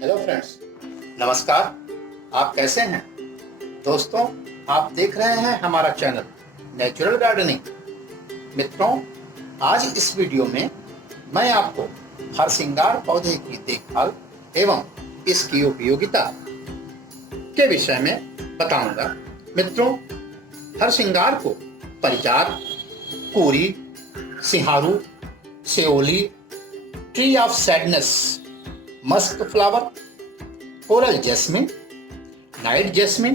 Hello friends, नमस्कार। आप कैसे हैं दोस्तों? आप देख रहे हैं हमारा चैनल नेचुरल गार्डनिंग। मित्रों, आज इस वीडियो में मैं आपको हरसिंगार पौधे की देखभाल एवं इसकी उपयोगिता के विषय में बताऊंगा। मित्रों, हरसिंगार को पारिजात, कोरी, सिंहारू, सेओली, tree of sadness, musk flower, coral jasmine, night jasmine,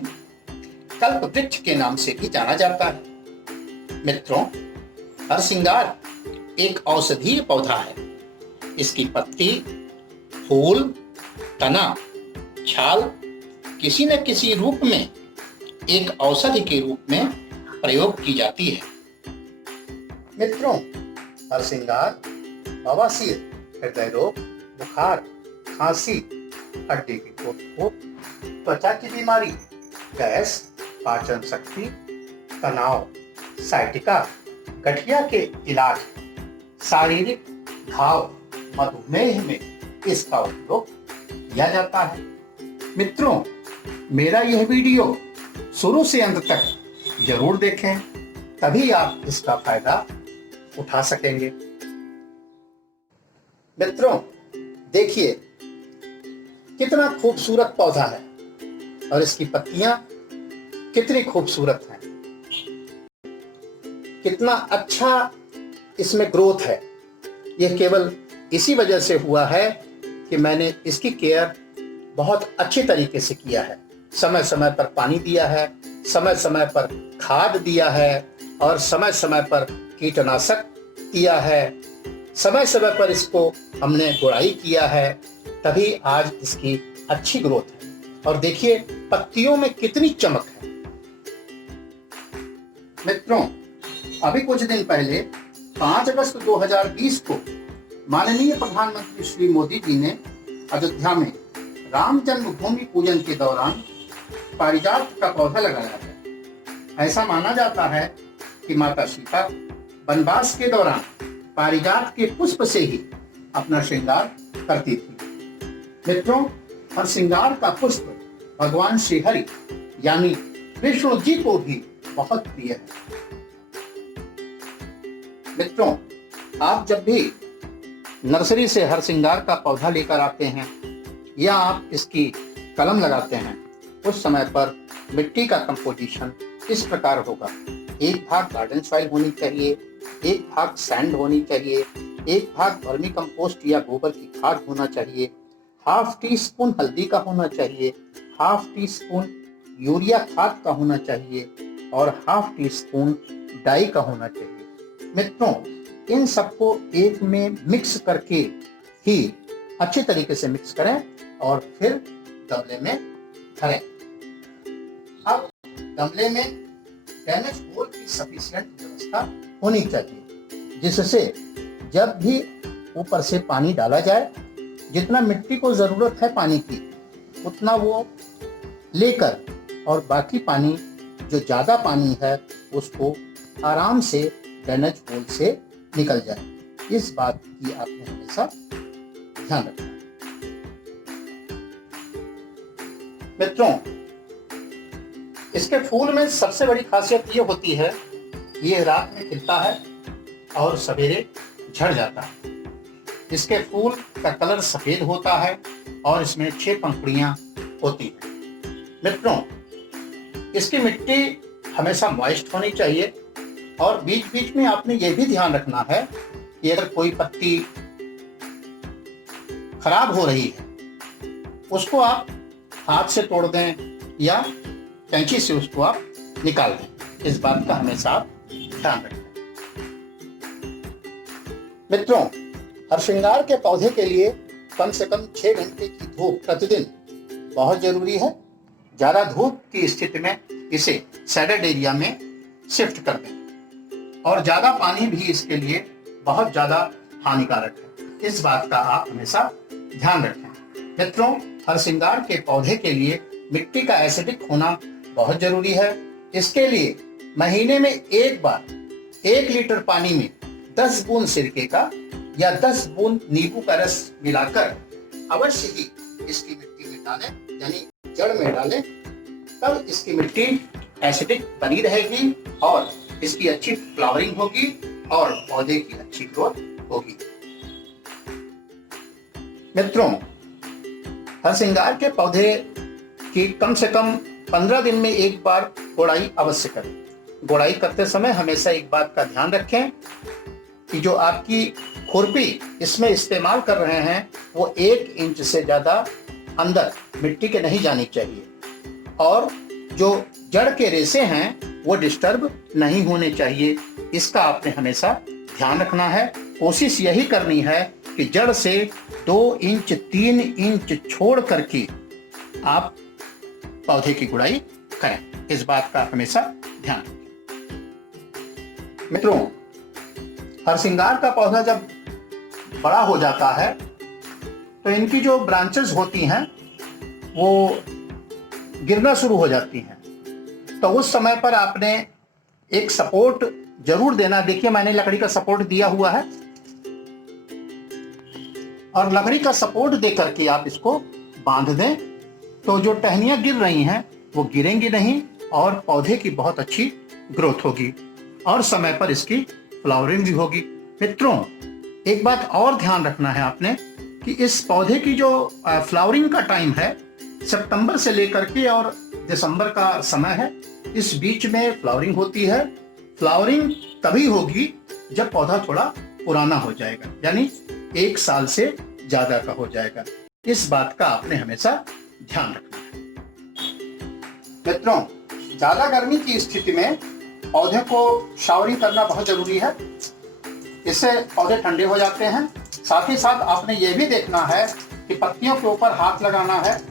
कल्प वृक्ष के नाम से भी जाना जाता है। मित्रों, हरसिंगार एक औषधीय पौधा है। इसकी पत्ती, फूल, तना, छाल किसी न किसी रूप में एक औषधि के रूप में प्रयोग की जाती है। मित्रों, हरसिंगार बवासीर, हृदय रोग, बुखार, खांसी, हड्डी की चोट, त्वचा की बीमारी, गैस, पाचन शक्ति, तनाव, साइटिका, गठिया के इलाज, शारीरिक घाव, मधुमेह में इसका उपयोग किया जाता है। मित्रों, मेरा यह वीडियो शुरू से अंत तक जरूर देखें, तभी आप इसका फायदा उठा सकेंगे। मित्रों, देखिए कितना खूबसूरत पौधा है और इसकी पत्तियां कितनी खूबसूरत हैं। कितना अच्छा इसमें ग्रोथ है। यह केवल इसी वजह से हुआ है कि मैंने इसकी केयर बहुत अच्छे तरीके से किया है। समय समय पर पानी दिया है, समय समय पर खाद दिया है और समय समय पर कीटनाशक दिया है। समय समय पर इसको हमने गुड़ाई किया है, तभी आज इसकी अच्छी ग्रोथ है। और देखिए पत्तियों में कितनी चमक है। मित्रों, अभी कुछ दिन पहले 5 अगस्त 2020 को माननीय प्रधानमंत्री श्री मोदी जी ने अयोध्या में राम जन्मभूमि पूजन के दौरान पारिजात का पौधा लगाया है। ऐसा माना जाता है कि माता सीता वनवास के दौरान पारिजात के पुष्प से ही अपना श्रृंगार करती थी। मित्रों, हरसिंगार का पुष्प भगवान श्री हरि यानी विष्णु जी को भी बहुत प्रिय है। मित्रों, आप जब भी नर्सरी से हरसिंगार का पौधा लेकर आते हैं या आप इसकी कलम लगाते हैं, उस समय पर मिट्टी का कंपोजिशन इस प्रकार होगा। एक भाग गार्डन सॉइल होनी चाहिए, एक भाग सैंड होनी चाहिए, एक भाग वर्मी कंपोस्ट या गोबर की खाद होना चाहिए, हाफ टी स्पून हल्दी का होना चाहिए, हाफ टी स्पून यूरिया खाद का होना चाहिए और हाफ टी स्पून डाई का होना चाहिए। मित्रों, इन सबको एक में मिक्स करके ही अच्छे तरीके से मिक्स करें और फिर गमले में भरें। अब गमले में ड्रेनेज होल की सफिशिएंट व्यवस्था होनी चाहिए, जिससे जब भी ऊपर से पानी डाला जाए, जितना मिट्टी को जरूरत है पानी की उतना वो लेकर और बाकी पानी जो ज्यादा पानी है उसको आराम से ड्रेनेज होल से निकल जाए। इस बात की आपने हमेशा ध्यान रखना। मित्रों, इसके फूल में सबसे बड़ी खासियत ये होती है, ये रात में खिलता है और सवेरे झड़ जाता है। इसके फूल का कलर सफेद होता है और इसमें 6 पंखुड़ियां होती हैं। मित्रों, इसकी मिट्टी हमेशा मॉइस्ट होनी चाहिए और बीच बीच में आपने ये भी ध्यान रखना है कि अगर कोई पत्ती खराब हो रही है उसको आप हाथ से तोड़ दें या कैंची से उसको आप निकाल दें। इस बात का हमेशा आप ध्यान रखें। मित्रों, हरसिंगार के पौधे के लिए कम से कम 6 घंटे की धूप प्रतिदिन बहुत जरूरी है। ज्यादा धूप की स्थिति में इसे शेडेड एरिया में शिफ्ट कर दें और ज्यादा पानी भी इसके लिए बहुत ज्यादा हानिकारक है। इस बात का आप हमेशा ध्यान रखें। मित्रों, हरसिंगार के पौधे के लिए मिट्टी का एसिडिक होना बहुत जरूरी है। इसके लिए महीने में एक बार 1 लीटर पानी में 10 बूंद सिरके का या 10 बूंद नींबू का रस मिलाकर अवश्य ही इसकी मिट्टी में डालें, यानी जड़ में डालें, तब इसकी मिट्टी एसिडिक बनी रहेगी और इसकी अच्छी फ्लावरिंग होगी और पौधे की अच्छी ग्रोथ होगी। मित्रों, हरसिंगार के पौधे की कम से कम 15 दिन में एक बार गोड़ाई अवश्य करें। गोड़ाई करते समय हमेशा एक बात का ध्यान रखें कि जो आपकी खुरपी इसमें इस्तेमाल कर रहे हैं वो 1 इंच से ज्यादा अंदर मिट्टी के नहीं जानी चाहिए और जो जड़ के रेशे हैं वो डिस्टर्ब नहीं होने चाहिए। इसका आपने हमेशा ध्यान रखना है। कोशिश यही करनी है कि जड़ से 2 इंच 3 इंच छोड़ करके आप पौधे की गुड़ाई करें। इस बात का हमेशा ध्यान रखें। मित्रों, हरसिंगार का पौधा जब बड़ा हो जाता है तो इनकी जो ब्रांचेस होती हैं वो गिरना शुरू हो जाती हैं। तो उस समय पर आपने एक सपोर्ट जरूर देना। देखिए, मैंने लकड़ी का सपोर्ट दिया हुआ है और लकड़ी का सपोर्ट दे करके आप इसको बांध दें तो जो टहनियां गिर रही हैं वो गिरेंगी नहीं और पौधे की बहुत अच्छी ग्रोथ होगी और समय पर इसकी फ्लावरिंग भी होगी। मित्रों, एक बात और ध्यान रखना है आपने कि इस पौधे की जो फ्लावरिंग का टाइम है सितंबर से लेकर के और दिसंबर का समय है, इस बीच में फ्लावरिंग होती है। फ्लावरिंग तभी होगी जब पौधा थोड़ा पुराना हो जाएगा, यानी 1 साल से ज्यादा का हो जाएगा। इस बात का आपने हमेशा ध्यान रखना है। मित्रों, ज्यादा गर्मी की स्थिति में पौधे को शावरिंग करना बहुत जरूरी है। इससे पौधे ठंडे हो जाते हैं। साथ ही साथ आपने ये भी देखना है कि पत्तियों के ऊपर हाथ लगाना है।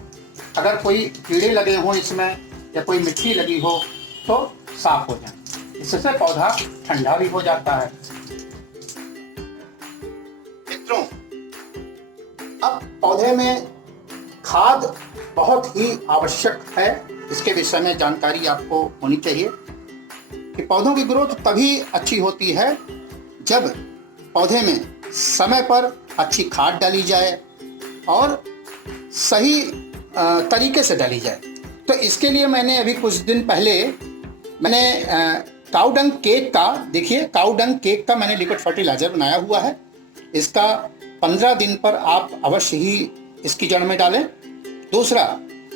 अगर कोई कीड़े लगे हों इसमें या कोई मिट्टी लगी हो तो साफ हो जाए। इससे पौधा ठंडा भी हो जाता है। मित्रों, अब पौधे में खाद बहुत ही आवश्यक है। इसके विषय में जानकारी आपको होनी चाहिए कि पौधों की ग्रोथ तभी अच्छी होती है जब पौधे में समय पर अच्छी खाद डाली जाए और सही तरीके से डाली जाए। तो इसके लिए मैंने अभी कुछ दिन पहले काऊ डंग केक का, देखिए, काऊ डंग केक का मैंने लिक्विड फर्टिलाइजर बनाया हुआ है। इसका 15 दिन पर आप अवश्य ही इसकी जड़ में डालें। दूसरा,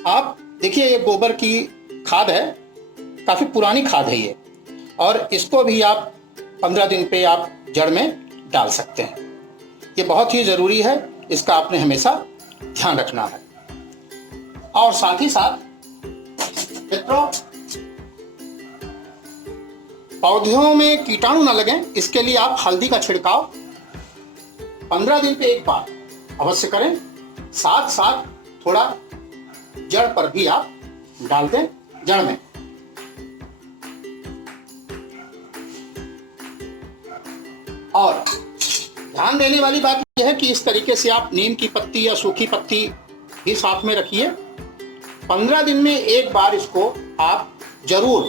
आप देखिए, ये गोबर की खाद है, काफी पुरानी खाद है ये, और इसको भी आप 15 दिन पे आप जड़ में डाल सकते हैं। ये बहुत ही जरूरी है, इसका आपने हमेशा ध्यान रखना है। और साथ ही साथ मित्रों, पौधों में कीटाणु न लगें, इसके लिए आप हल्दी का छिड़काव 15 दिन पे एक बार अवश्य करें। साथ साथ थोड़ा जड़ पर भी आप डाल दें, जड़ में। और ध्यान देने वाली बात यह है कि इस तरीके से आप नीम की पत्ती या सूखी पत्ती भी साथ में रखिए। 15 दिन में एक बार इसको आप जरूर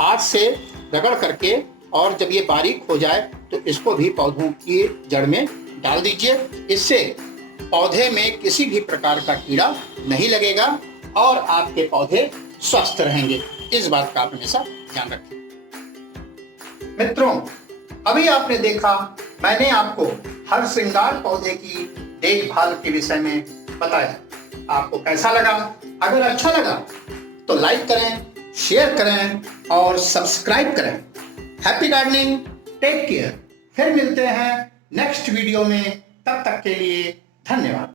हाथ से रगड़ करके, और जब ये बारीक हो जाए तो इसको भी पौधों की जड़ में डाल दीजिए। इससे पौधे में किसी भी प्रकार का कीड़ा नहीं लगेगा और आपके पौधे स्वस्थ रहेंगे। इस बात का आप हमेशा ध्यान रखें। मित्रों, अभी आपने देखा, मैंने आपको हरसिंगार पौधे की देखभाल के विषय में बताया। आपको कैसा लगा? अगर अच्छा लगा तो लाइक करें, शेयर करें और सब्सक्राइब करें। Happy gardening, take care. फिर मिलते हैं नेक्स्ट वीडियो में। तब तक के लिए धन्यवाद।